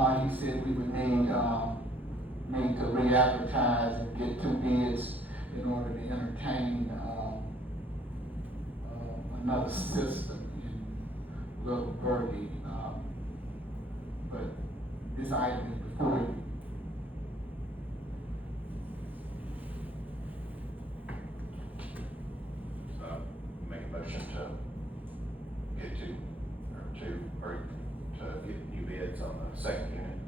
he said we would need to re-advertise and get 2 bids in order to entertain, another system in Little Birdie. But this item is before you. So make a motion to get to get new bids on the second unit.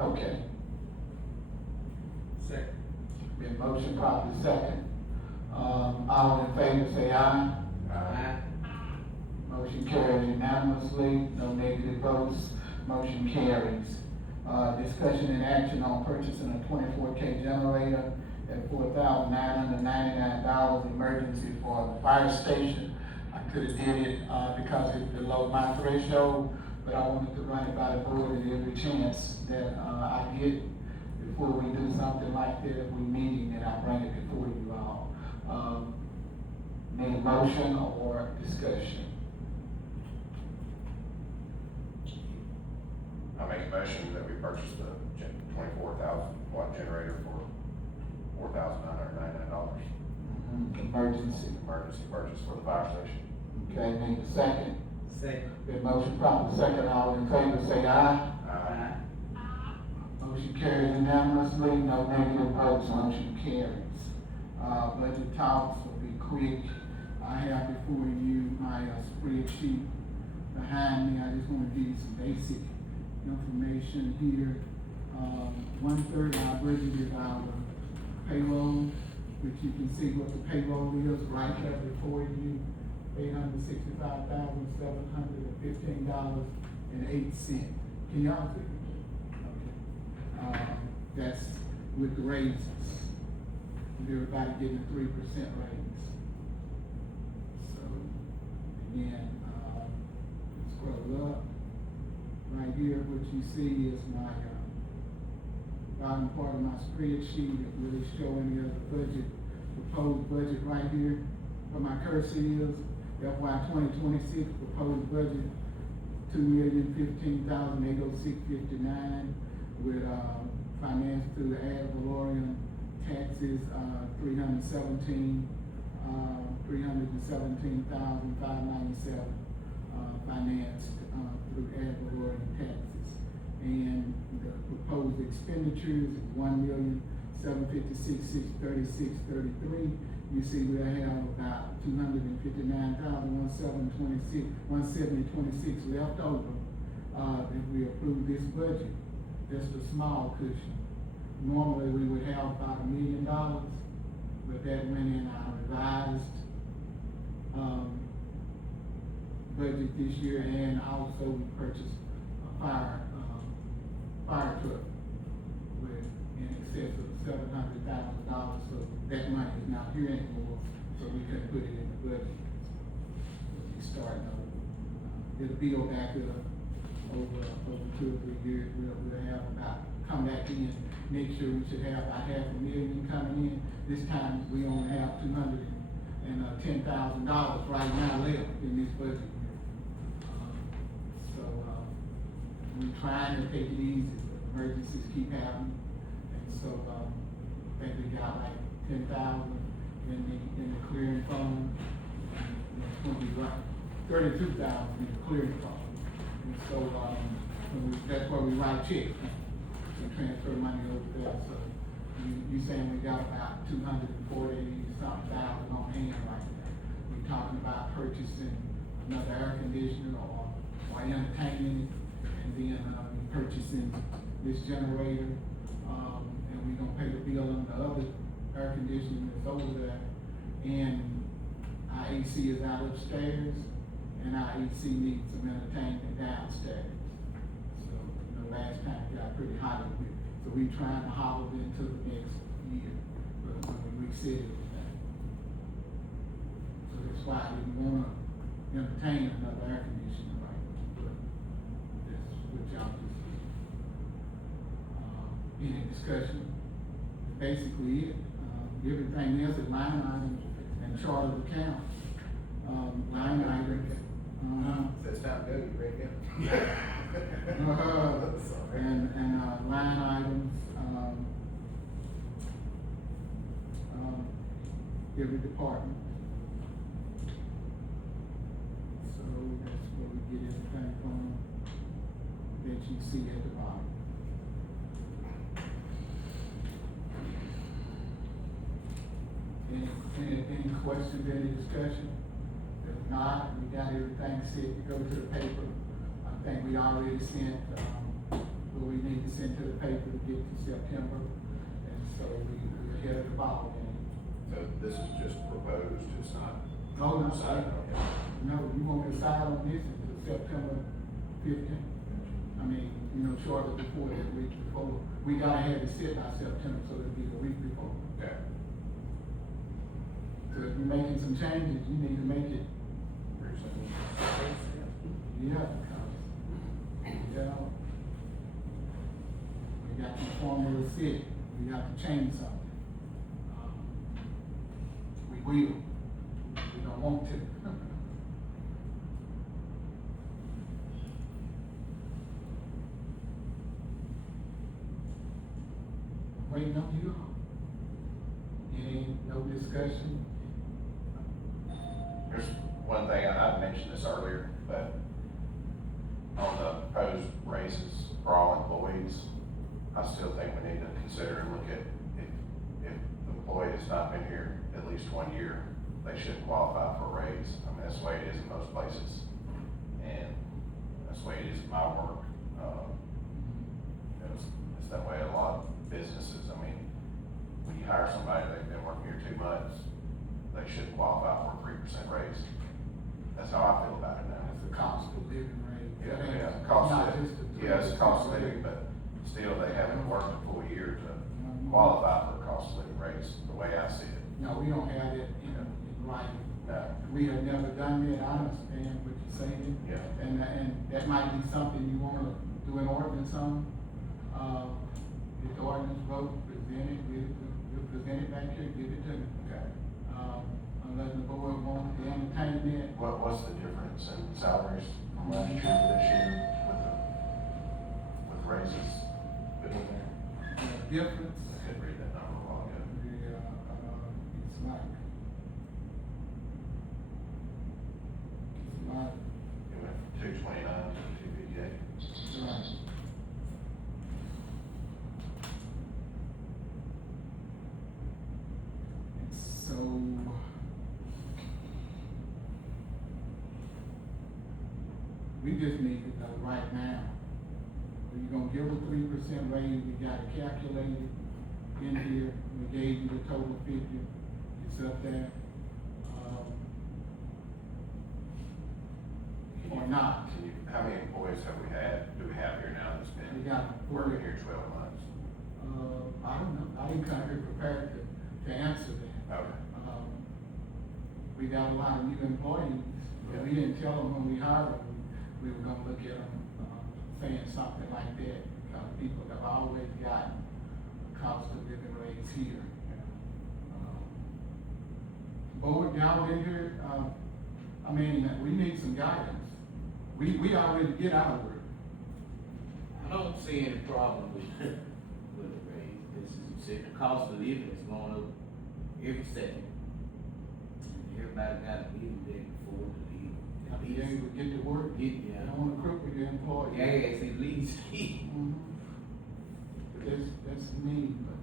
Okay. Second. Been motion properly second. All in favor say aye. Aye. Motion carries unanimously, no negative votes, motion carries. Discussion and action on purchasing a 24K generator at $4,999 emergency for the fire station. I could've did it, because it's below my threshold, but I wanted to run it by the board at every chance that, I get before we do something like that. If we meeting, then I bring it before you all. Need a motion or discussion? I make a motion that we purchase the 24,000 watt generator for $4,999. Emergency. Emergency purchase for the fire station. Okay, need a second. Second. Been motion properly second, all in favor say aye. Aye. Motion carries unanimously, no negative votes, motion carries. Budget talks will be quick. I have before you my spreadsheet behind me. I just want to give you some basic information here. 1/3 of our budget is our payroll, which you can see what the payroll is right there before you. $865,715.08. Can y'all see? Okay. That's with the raises. With everybody getting a 3% raise. So, again, scroll up. Right here, what you see is my, bottom part of my spreadsheet. It really show any other budget, proposed budget right here. Where my cursor is, FY 2026 proposed budget, $2,015,806.59 with, finance through the ad valorem taxes, $317,597, financed, through ad valorem taxes. And the proposed expenditures is $1,756,636.33. You see we'll have about $259,170.26 left over, if we approve this budget. That's the small cushion. Normally, we would have about $1 million, but that went in our revised, budget this year, and also we purchased a fire truck with in excess of $700,000, so that money is not here anymore, so we couldn't put it in the budget. We start over. It'll be back over 2 or 3 years. We'll have about, come back in, next year we should have about $500,000 coming in. This time, we only have $210,000 right now left in this budget year. We're trying to take it easy, but emergencies keep happening. And so, I think we got like 10,000 in the clearing fund. And it's gonna be like 32,000 in the clearing fund. And so, that's where we write checks and transfer money over there. So, you saying we got about 240-something thousand on hand right now. We're talking about purchasing another air conditioner or entertaining it. And then, purchasing this generator, and we're gonna pay the bill on the other air conditioning that's over there. And our AC is out upstairs, and our AC needs some entertainment downstairs. So, last time it got pretty hot up here, so we trying to haul it into the next year, but when we said it was that. So that's why I didn't wanna entertain another air conditioner right now, but that's what y'all just any discussion. Basically it. Everything else is line items and chart of account. Line items. Says time to go, you ready to go? And every department. So that's where we get everything from that you see at the bottom. Any questions, any discussion? If not, we got everything set to go to the paper. I think we already sent, what we need to send to the paper to get to September. And so we're ahead of the ball game. So this is just proposed, it's not Oh, no, decided on yet. no, you won't decide on this until September 15th. I mean, shortly before that week before. We gotta have it set by September, so it'll be the week before. Okay. So if you're making some changes, you need to make it, yeah, because, we got the formula set, we got to change something. We will, we don't want to. Waiting on you all. Any, no discussion? There's one thing, I mentioned this earlier, but on the proposed raises for all employees, I still think we need to consider and look at if the employee has not been here at least 1 year, they should qualify for a raise. I mean, that's the way it is in most places. And that's the way it is in my work. It's that way at a lot of businesses. I mean, when you hire somebody, they've been working here 2 months, they should qualify for a 3% raise. That's how I feel about it now. That's the cost of living rate. Yeah, That ain't- yeah, cost not of living, just the yeah, it's cost of 3% living, rate. but still, they haven't worked a full year to qualify for a cost of living raise, the way I see it. No, we don't have that in writing. No. We have never done that, I understand what you're saying. Yeah. And that might be something you wanna do an ordinance on. Get the ordinance vote, present it, we'll present it back here, give it to me. Okay. Unless the board wants to entertain that. What's the difference in salaries from last year to this year with raises? Been in there? The difference, I couldn't read that number a while ago. it's like, It went from 229 to 258. right. And so, we just need to know right now, are you gonna give a 3% raise? We got it calculated in here, we gave you the total figure, it's up there. Or not. How many employees do we have here now that's We been got working here 12 months? I don't know, I didn't come here prepared to answer that. Okay. We got a lot of new employees, but we didn't tell them when we hired them, we were gonna look at them, saying something like that, because people have always gotten a cost of living raise here. Board, y'all in here, I mean, we need some guidance. We already get our work. I don't see any problem with the raise. This is, you said, the cost of living is going up every second. And everybody got to be there before to leave. Y'all be able to get to work, you Yeah. don't wanna cripple your employees. Yes, at least. Mhm. That's me, but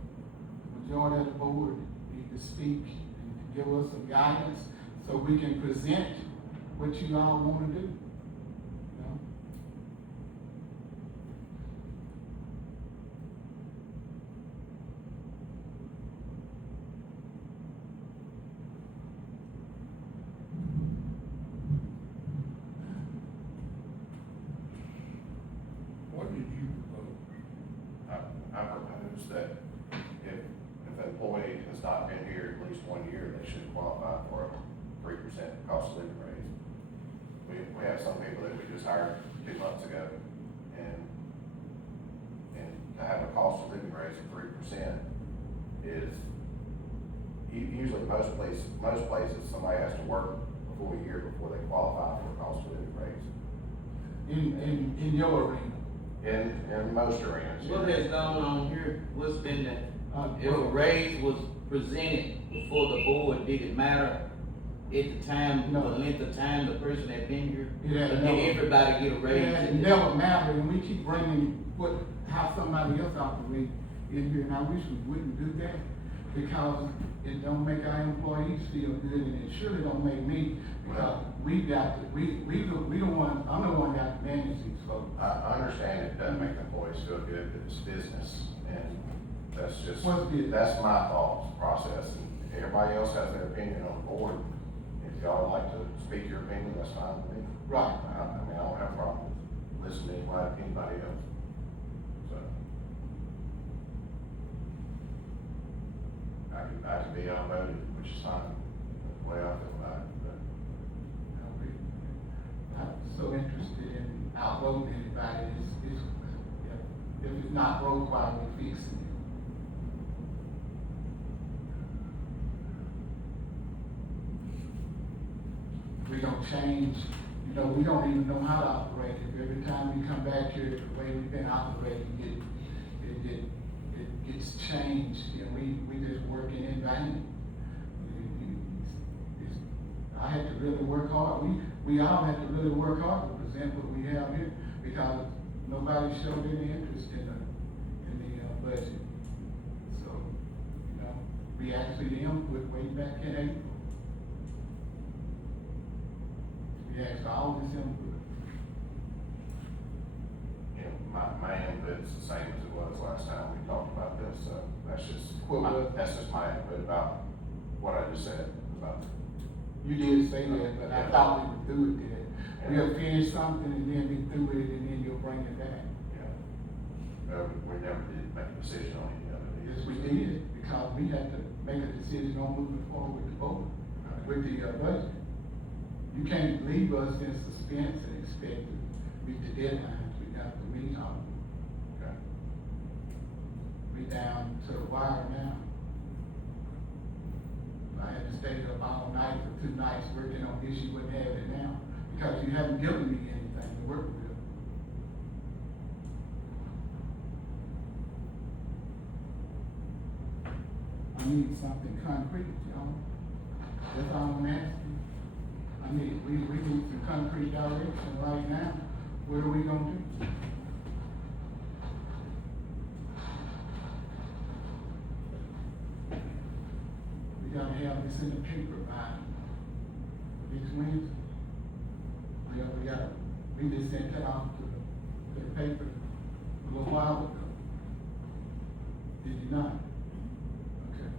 the majority of the board need to speak and give us some guidance so we can present what you all wanna do. You know? What did you propose? I propose that if an employee has not been here at least 1 year, they should qualify for a 3% cost of living raise. We have some people that we just hired 2 months ago, and to have a cost of living raise of 3% is, usually most places, somebody has to work a full year before they qualify for a cost of living raise. In your arena. In most arenas. What has gone on here, what's been that, if a Well, raise was presented before the board, did it matter at the time, the No. length of time the person had been here? It had Or never- did everybody get a raise? It never mattered, and we keep bringing how somebody else operates in here, and I wish we wouldn't do that, because it don't make our employees feel good, and it surely don't make me, because we don't want, I'm the one that manages these folks. I understand it doesn't make employees feel good, but it's business, and that's just, What's business? that's my thought process, and everybody else has their opinion on the board. If y'all would like to speak your opinion, that's fine with me. Right. I mean, I don't have a problem listening to anybody else, so. I can be outvoted, which is fine, that's the way I feel about it, but. I'm so interested in outvoting anybody, if it's not broke, why are we fixing it? We don't change, we don't even know how to operate it. Every time we come back here, the way we've been operating, it gets changed, and we just working in vain. I had to really work hard. We all had to really work hard to present what we have here, because nobody showed any interest in the budget. So, we actually input way back in April. We asked for all this input. You know, my input's the same as it was last time we talked about this, so that's just, What? that's just my input about what I just said about. You did say that, but I thought we would do it then. We'll finish something and then be through with it, and then you'll bring it back. Yeah. We never did make a decision on any of it. Yes, we did, because we had to make a decision on moving forward with the vote, with the budget. You can't leave us in suspense and expect to meet the deadlines. We got to meet on. Okay. We down to the wire now. I had to stay up all night for 2 nights working on this, you wouldn't have it now, because you haven't given me anything to work with. I need something concrete, y'all. That's all I'm asking. We need some concrete direction right now. What are we gonna do? We gotta have this in the paper by next Wednesday. We just sent that off to the paper a little while ago. Did you not? Okay.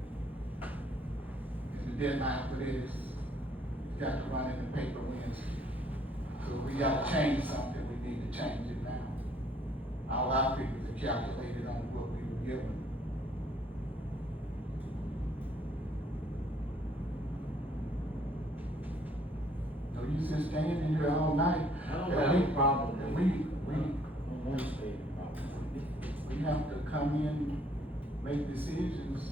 And the deadline for this, it's got to run in the paper Wednesday. So if we gotta change something, we need to change it now. All our figures are calculated on what we were given. No use in staying in here all night. I don't And have we- a problem and with it. we I don't want to stay in the problem. We have to come in, make decisions.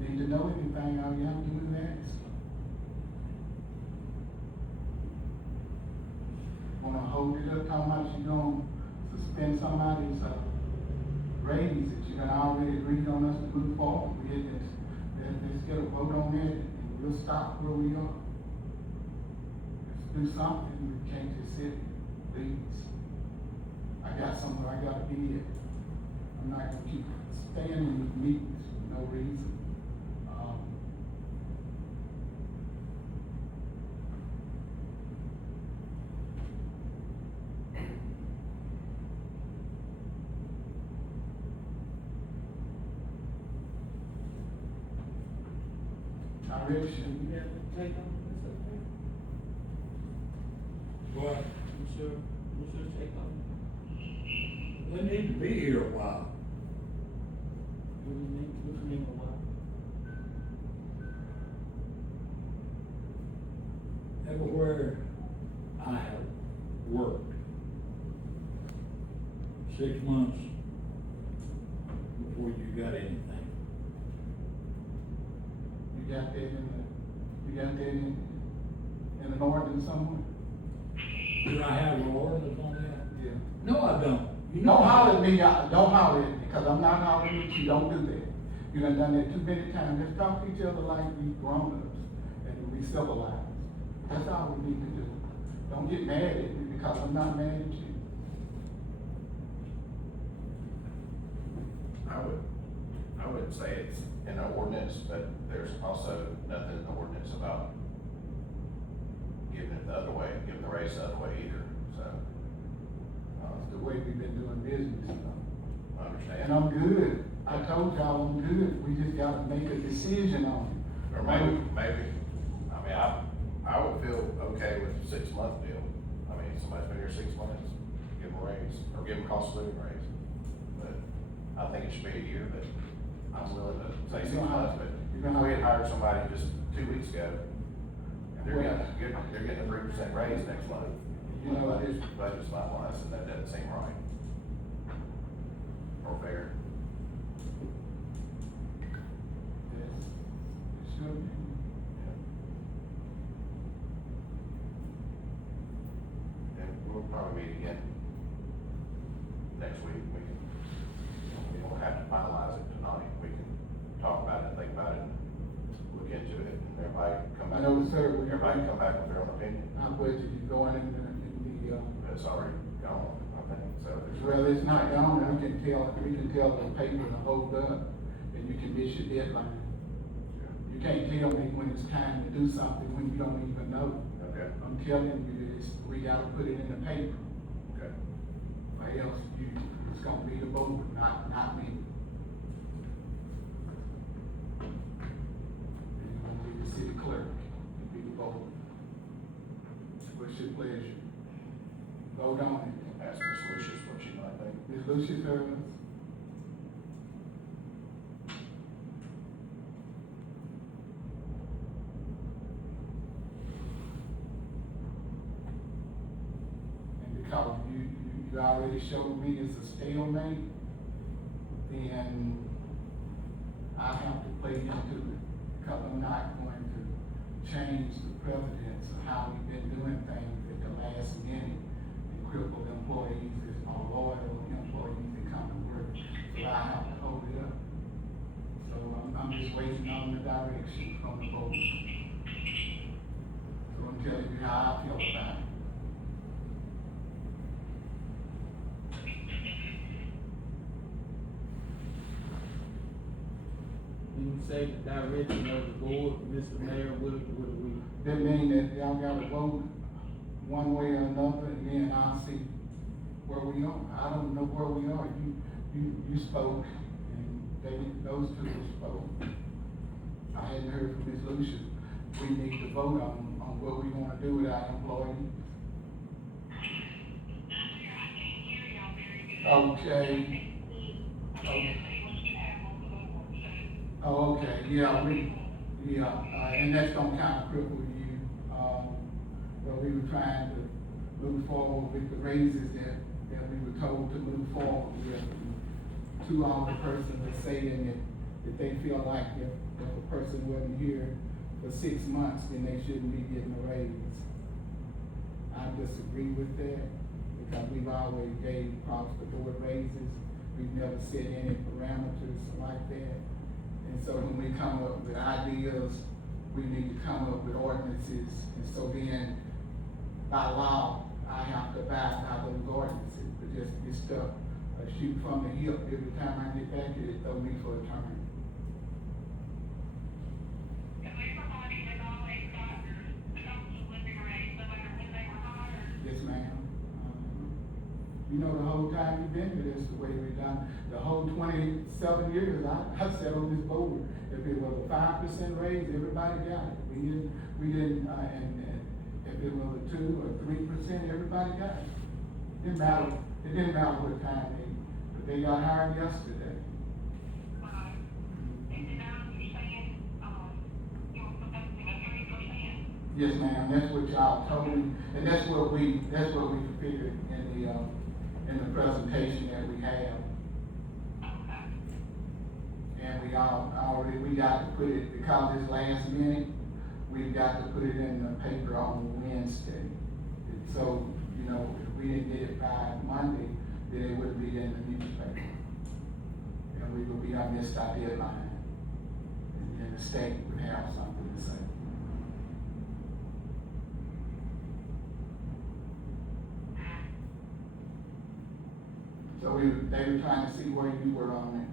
Need to know anything, all you have to do is ask. Wanna hold it up, how much you gonna suspend somebody's, raise that you done already agreed on us to move forward? Let's get a vote on that, and we'll stop where we are. Let's do something, we can't just sit, please. I got somewhere I gotta be at. I'm not gonna keep staying in these meetings for no reason. Direction. You have to take on this up there? What? What's your take on it? They need to be here a while. What do you mean a while? Everywhere I have worked, 6 months before you got anything. You got that in an ordinance somewhere? Do I have an ordinance on that? Yeah. No, I don't. Don't holler at me, don't holler at me, cause I'm not hollering at you, don't do that. You done that too many times, let's talk to each other like we grown-ups and we civilized. That's all we need to do. Don't get mad at me because I'm not mad at you. I would say it's in the ordinance, but there's also nothing in the ordinance about giving it the other way, giving the raise the other way either, so. It's the way we've been doing business, I understand. and I'm good. I told y'all I'm good, we just gotta make a decision on it. Or maybe, I mean, I would feel okay with a 6-month deal. I mean, somebody's been here 6 months, give them a raise, or give them a cost of living raise. But I think it should be a year, but I'm willing to say 6 months, but if we had hired somebody just 2 weeks ago, and they're getting a 3% raise next month, You know, budget's finalized, and that doesn't seem right. Or fair. Yes, it should be. And we'll probably meet again next week. We don't have to finalize it tonight. We can talk about it, think about it, look into it, and everybody come back. No, sir. Everybody come back with their own opinion. I budget you going in the, It's already gone, I think, so. well, it's not gone, we can tell the paper to hold up, and you can miss your deadline. You can't tell me when it's time to do something when you don't even know. Okay, I'm telling you this, we gotta put it in the paper, okay. or else it's gonna be the board, not me. It's gonna be the city clerk, it'll be the board. What's your pleasure? Vote on it. Ask Ms. Lucius what she might think. Ms. Lucius Evans? And because you already showed me it's a stalemate, then I have to play into it, because I'm not going to change the precedence of how we've been doing things at the last minute. Crippled employees or loyal employees that come to work, so I have to hold it up. So I'm just waiting on the direction from the board. So I'm telling you how I feel about it. When you say the direction of the board, Mr. Mayor, what do we? That mean that y'all gotta vote one way or another, and then I'll see where we are. I don't know where we are. You spoke, and those two spoke. I hadn't heard from Ms. Lucius. We need to vote on what we wanna do with our employees. Okay. Oh, okay, yeah, and that's gonna kind of cripple you. But we were trying to move forward with the raises that we were told to move forward with. Two other persons are saying that they feel like if a person wasn't here for 6 months, then they shouldn't be getting a raise. I disagree with that, because we've always gave across the board raises. We've never set any parameters like that. And so when we come up with ideas, we need to come up with ordinances, and so then, by law, I have to abide by those ordinances, but just this stuff, shoot from the hip every time I get back here, it throw me for a turn. Yes, ma'am. You know, the whole time you've been here, that's the way we've done. The whole 27 years I've sat on this board. If it was a 5% raise, everybody got it. We didn't, and if it was a 2 or 3%, everybody got it. It didn't matter what time but they got hired yesterday. Yes, ma'am, that's what y'all told me, and that's what we figured in the presentation that we have. And we got to put it, because it's last minute, we've got to put it in the paper on Wednesday. So, if we didn't get it by Monday, then it would be I missed our deadline. And then the state would have something to say. So they were trying to see where you were on it.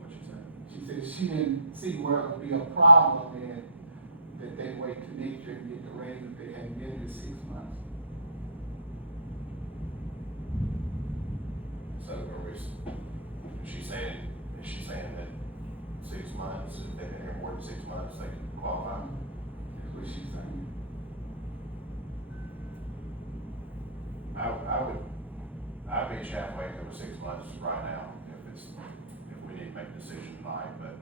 What you said? She said she didn't see where it would be a problem in that they wait till next year and get the raise if they hadn't been here 6 months. So are we, is she saying that 6 months, if they've been here more than 6 months, they can qualify? That's what she's saying. I'd be halfway through 6 months right now, if we need to make a decision tonight, but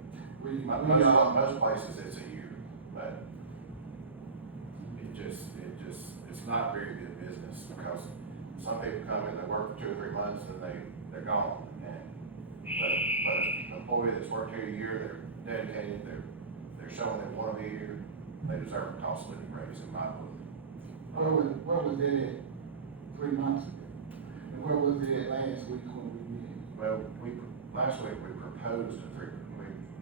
most places it's a year, but it's not very good business, because some people come in, they work for 2 or 3 months, and they're gone, but an employee that's worked here a year, they're dedicated, they're showing they want to be here, they deserve a cost of living raise in my book. Where was it at 3 months ago? And where was it at last week when we met? Well, last week we proposed a 3%,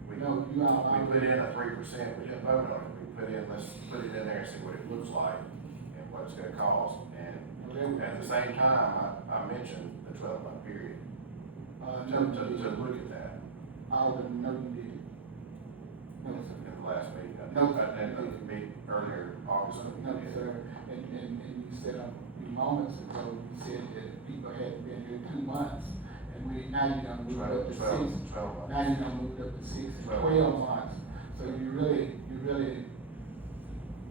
we No, you outlined. put in a 3%, we didn't vote on it, let's put it in there and see what it looks like and what it's gonna cost, and at the same time, I mentioned the 12-month period, to look at that I wouldn't know you did. No, sir. in the last meeting, No. and the meeting earlier, August. No, sir. And you said a few moments ago, you said that people hadn't been here 2 months, and now you done moved up to 6. 12 months. Now you done moved up to 6 and 12 months. So you really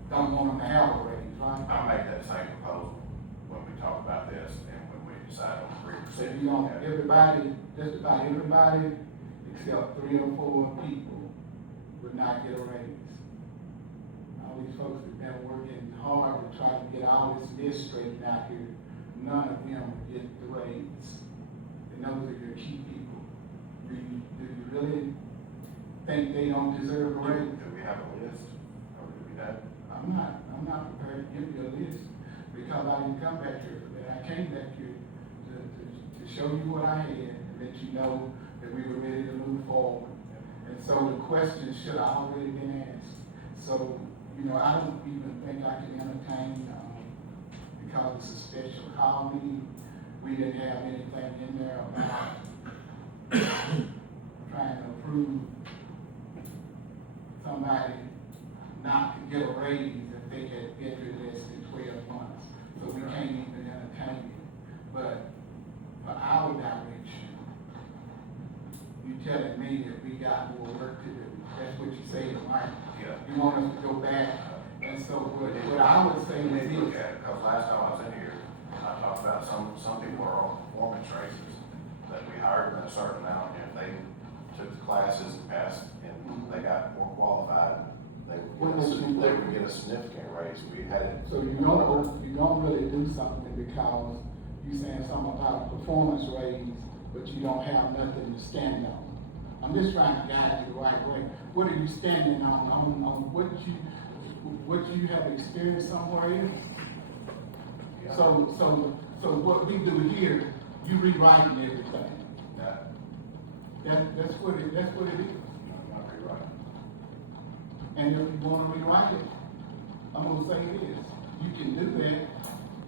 don't want them to have a raise, right? I made that same proposal when we talked about this, and when we decided on 3%. So you want everybody, just about everybody, except 3 or 4 people would not get a raise. All these folks have been working hard to try to get all this list straightened out here. None of them would get the raise. And those are your key people. Do you really think they don't deserve a raise? Do we have a list, or do we not? I'm not prepared to give you a list, because I didn't come back here for that. I came back here to show you what I had, and let you know that we were ready to move forward. And so the questions should have already been asked. So, I don't even think I can entertain, because it's a special call meeting. We didn't have anything in there about trying to approve somebody not to get a raise if they had been here less than 12 months. So we can't even entertain it. But for our direction, you telling me that we got more work to do. That's what you say, right? Yeah. You want us to go back, and so what I would say We is need to look this. at it, because last time I was in here, I talked about some people are on performance raises, that we hired them at a certain amount, and if they took the classes and passed, and they got more qualified, they would get a significant raise. We had it. So you don't really do something because you saying something about a performance raise, but you don't have nothing to stand on. I'm just trying to guide you the right way. What are you standing on what you have experienced somewhere else? Yeah. So what we do here, you rewriting everything. That, That's what it is. not rewriting. And if you wanna rewrite it, I'm gonna say it is. You can do that,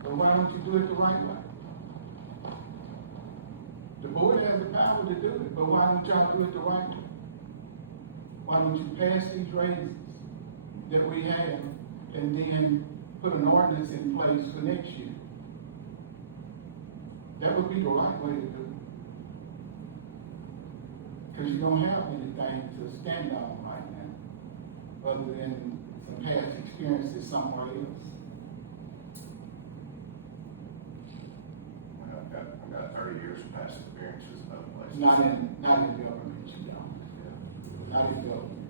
but why don't you do it the right way? The board has the power to do it, but why don't y'all do it the right way? Why don't you pass these raises that we have and then put an ordinance in place for next year? That would be the right way to do it. Cause you don't have anything to stand on right now, other than some past experiences somewhere else. I've got 30 years of past experiences in other places. Not in government, you don't. Not in government.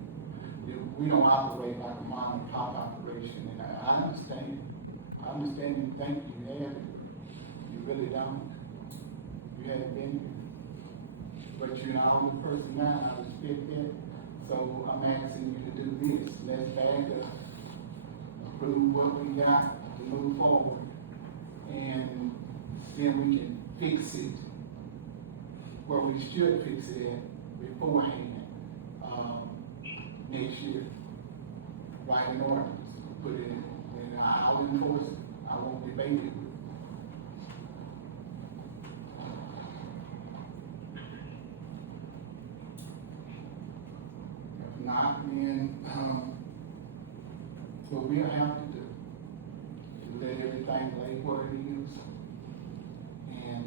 we don't operate like a mom and pop operation, and I understand. I understand you think you have it, you really don't. You haven't been here. But you're an older person now, I respect that. So I'm asking you to do this. Let's back up, approve what we got to move forward, and then we can fix it where we should fix it at beforehand, next year. Write an ordinance, put it in, and I'll enforce it. I won't debate it. If not, then, what we'll have to do is let everything lay where it is, and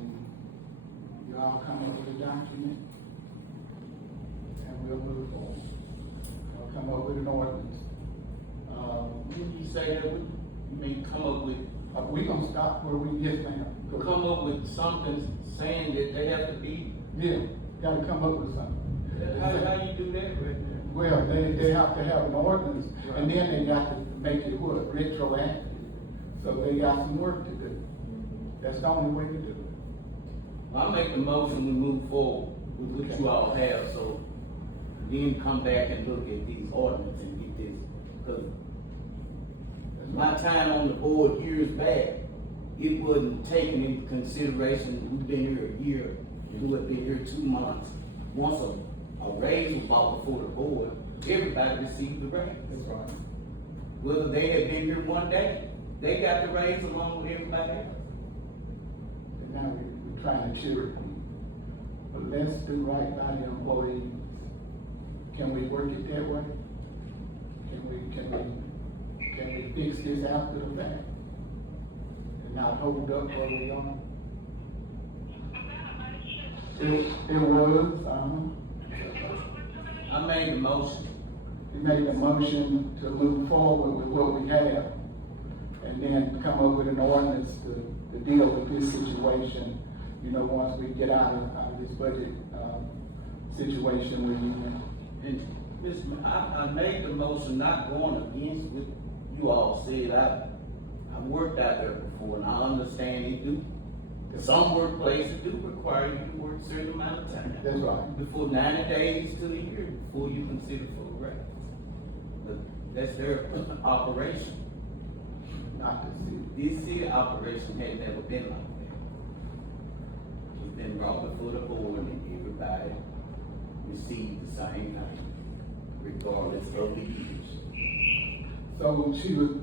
you all come up with a document, and we'll move forward. I'll come up with an ordinance. When you say that, you mean come up with, We gonna stop where we, yes ma'am. Go ahead. come up with something saying that they have to be, Yeah, gotta come up with something. how you do that right there? Well, they have to have an ordinance, and then they got to make it what, retroactive. So they got some work to do. That's the only way to do it. I make the motion, we move forward with what you all have, so then come back and look at these ordinances and get this, because my time on the board years back, it wasn't taken into consideration. We've been here a year, we have been here 2 months. Once a raise was brought before the board, everybody received the raise. That's right. Whether they had been here one day, they got the raise along with everybody else. And now we're trying to cheer it. But let's do right by the employees. Can we work it that way? Can we fix this after the fact? And not hold up where we are? It was, I made the motion. we made a motion to move forward with what we have, and then come up with an ordinance to deal with this situation, you know, once we get out of this budget, situation we're in. And I made the motion not going against what you all said. I've worked out there before, and I understand they do. Some workplaces do require you to work a certain amount of time. That's right. Before 90 days to a year, before you consider full raise. But that's their operation. Not to see. This city operation had never been like that. It's been brought before the board and everybody received the same thing, regardless of the years. So she would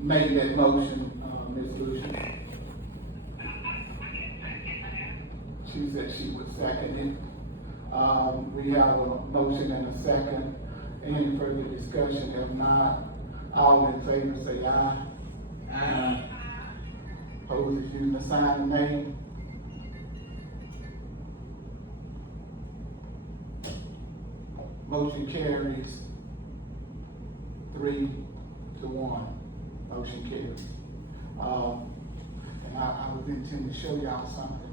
make that motion, Ms. Lucia. She said she would second it. We have a motion and a second. Any further discussion? If not, all in favor say aye. Aye. Opposed, is using the sign of name. Motion carries 3-1. Motion carries. And I was intending to show y'all something.